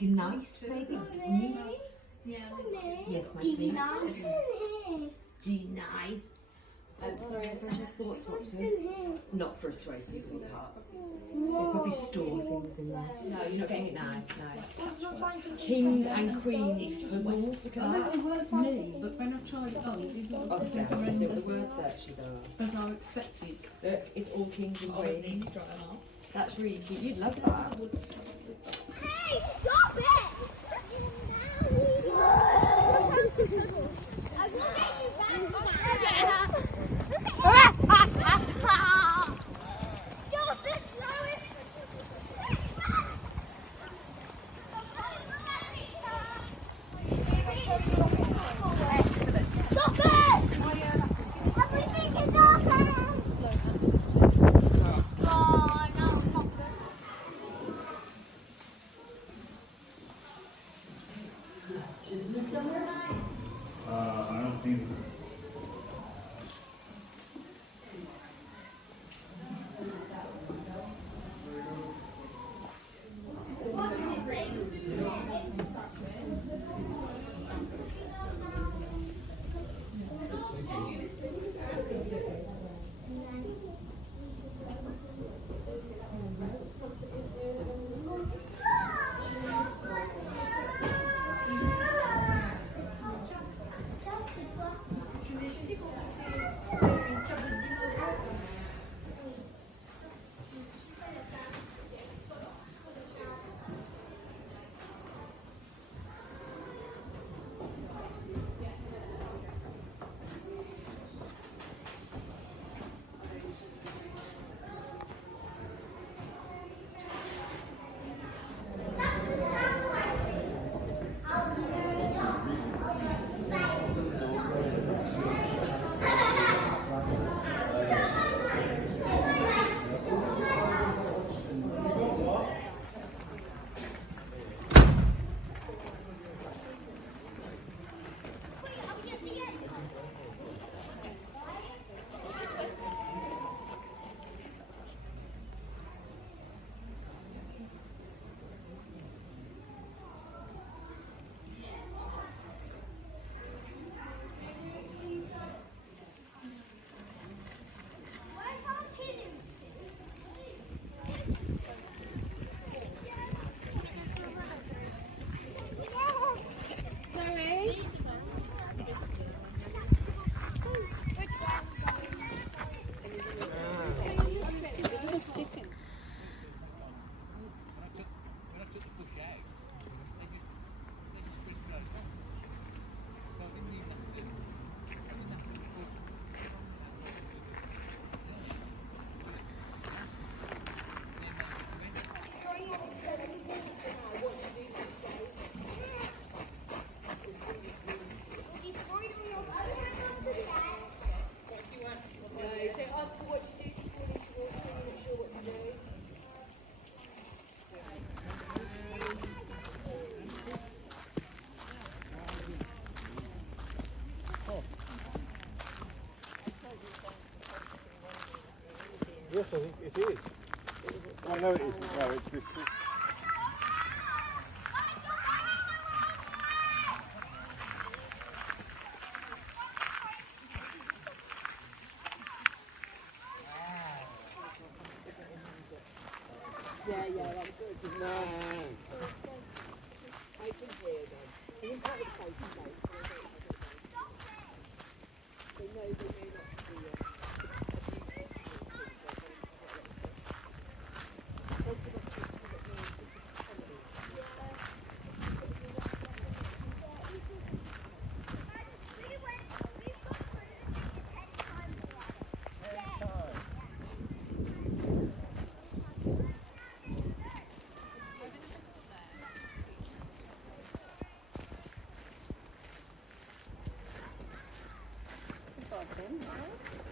Nice, maybe. Nice. Yes, my sweet. Nice. Sorry, everyone has thoughts what to. Not for us to open, sweetheart. They probably store things in there. No, you're not getting it now. No. King and Queen puzzles. I don't know why it's me, but when I've tried it on, it's not Oscar, see what the word searches are. as I expected. Look, it's all kings and queens. Dry them off. That's really cute. You'd love that. Hey, stop it! I'm looking at you back. You're the slowest. Stop it! Everything is awesome! Oh, no, stop it. I don't see them. Yes, I think it is. I know it isn't. No, it's this. Yeah, that's good. No. I can hear them. I think that was safe to say. They know not to be abusive. It's like them, right?